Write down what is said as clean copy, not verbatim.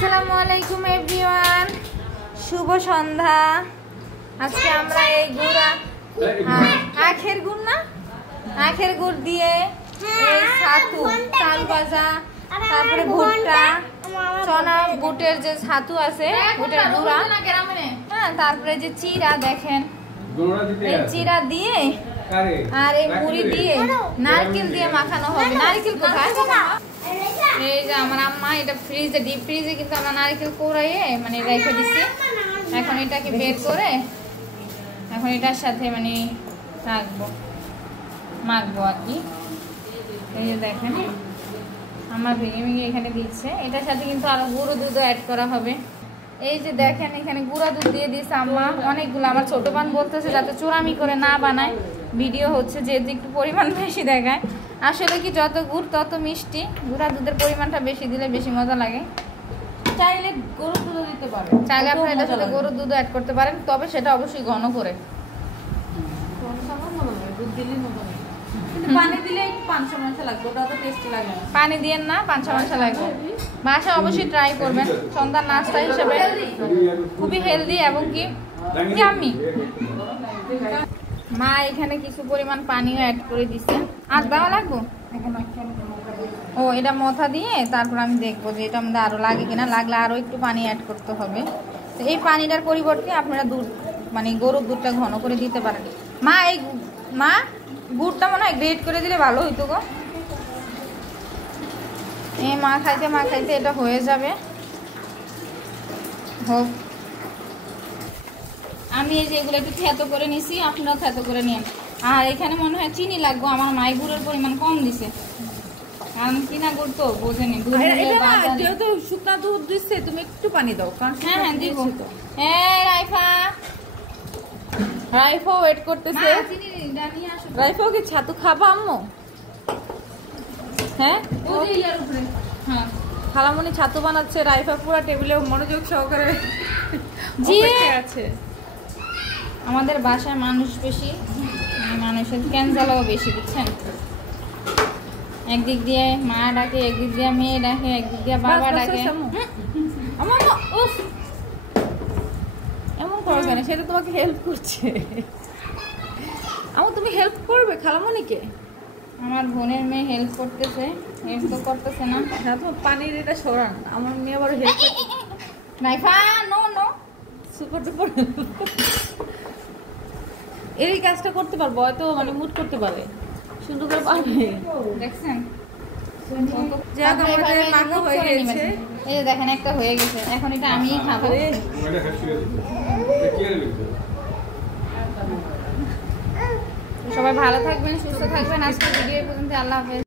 আসসালামু আলাইকুম এভরিওয়ান, শুভ সন্ধ্যা। আজকে আমরা এই গুড়া আখের গুড় না আখের গুড় দিয়ে এই ছাতু, চাল ভাজা, তারপরে ভুট্টা, চনা বুটের যে ছাতু আছে ওটার গুঁড়া, হ্যাঁ, তারপরে যে চিরা দেখেন, এই চিরা দিয়ে আর এই মুড়ি দিয়ে নারকেল দিয়ে মাখানো হবে। নারকেল কোথায়? এই যে আমার আম্মা এটা ফ্রিজে, ডিপ ফ্রিজে কিন্তু আমরা নারকেল কোড়াইয়ে মানে রেখে দিচ্ছি। এখন এটাকে বের করে এখন এটার সাথে মানে রাখবো, মাখবো আর কি। এই যে দেখেন আমার ভেঙে ভেঙে এখানে দিচ্ছে। এটার সাথে কিন্তু আরো গুঁড়ো দুধও অ্যাড করা হবে। এই যে দেখেন এখানে গুঁড়া দুধ দিয়ে দিচ্ছে আম্মা অনেকগুলো। আমার ছোট বোন বলতেছে যাতে চোরামি করে না বানায়, ভিডিও হচ্ছে যেহেতু একটু পরিমাণ বেশি দেখায়। আসলে কি যত গুড় তত মিষ্টি, গুঁড়া দুধের পরিমাণটা বেশি দিলে বেশি মজা লাগে। চাইলে গরুর দুধও দিতে পারেন, চাইলে আপনারা এটার সাথে গরুর দুধও অ্যাড করতে পারেন, তবে সেটা অবশ্যই ঘন করে। দুধ দিলেই মজা লাগে, কিন্তু পানি দিলে একটু পাঁচশো মাংস লাগবে, ওটা তো টেস্টি লাগে না। পানি দিয়েন না, পাঁচশো মাংস লাগবে। বাসা অবশ্যই ট্রাই করবেন, সন্ধ্যার নাস্তা হিসেবে খুবই হেলদি এবং কি ইয়াম্মি। মা এখানে কিছু পরিমাণ পানিও অ্যাড করে দিচ্ছে। আর দেওয়া লাগবো ও, এটা মথা দিয়ে তারপর আমি দেখবো যে এটা আমাদের আরো লাগে কিনা। লাগলে আরো একটু পানি অ্যাড করতে হবে। তো এই পানিটার পরিবর্তে আপনারা দুধ মানে গরুর দুধটা ঘন করে দিতে পারেন। মা গুড়টা মনে হয় গ্রেট করে দিলে ভালো হইতো গো। এই মা খাইতে এটা হয়ে যাবে। হোক, আমি এই যে এগুলো একটু থেতো করে নিছি, আপনারাও থেতো করে নিন। আর এখানে মনে হয় চিনি লাগবে, আমার মাই গুড়ের পরিমাণ কম দিছে, কারণ কিনা গুড় তো বোঝেনি। যেহেতু শুকনা দুধ দিচ্ছে তুমি একটু পানি দাও। হ্যাঁ হ্যাঁ দিব। হ্যাঁ রাইফা ওয়েট করতেছে। রাইফা কি ছাতু খাবা আম্মু? হ্যাঁ হ্যাঁ, খালামণি ছাতু বানাচ্ছে, রাইফা পুরো টেবিলে মনোযোগ সহকারে জি আছে। আমাদের বাসায় মানুষ বেশি, মানুষের ক্যান্সারও বেশি, বুঝছেন। একদিক দিয়ে মা ডাকে, একদিক দিয়ে মেয়ে ডাকে, একদিক দিয়ে বাবা ডাকে। এমন করো কেন? সেটা তোমাকে হেল্প করছে। আমু তুমি হেল্প করবে খালামণিকে? আমার বোনের মেয়ে হেল্প করতেছে, হেল্প তো করতেছে না। তোমার পানির এটা সরান, আমার মেয়ে আবার help. Raifa no no, super duper এই কাজটা করতে পারবো, হয়তো মানে মুড করতে পারে, সুন্দর করে পারবে। দেখছেন মাখা হয়ে গেছে। এই যে দেখেন একটা হয়ে গেছে, এখন এটা আমিই খাবো। সবাই ভালো থাকবেন, সুস্থ থাকবেন। আজকের ভিডিও পর্যন্ত, আল্লাহ হাফেজ।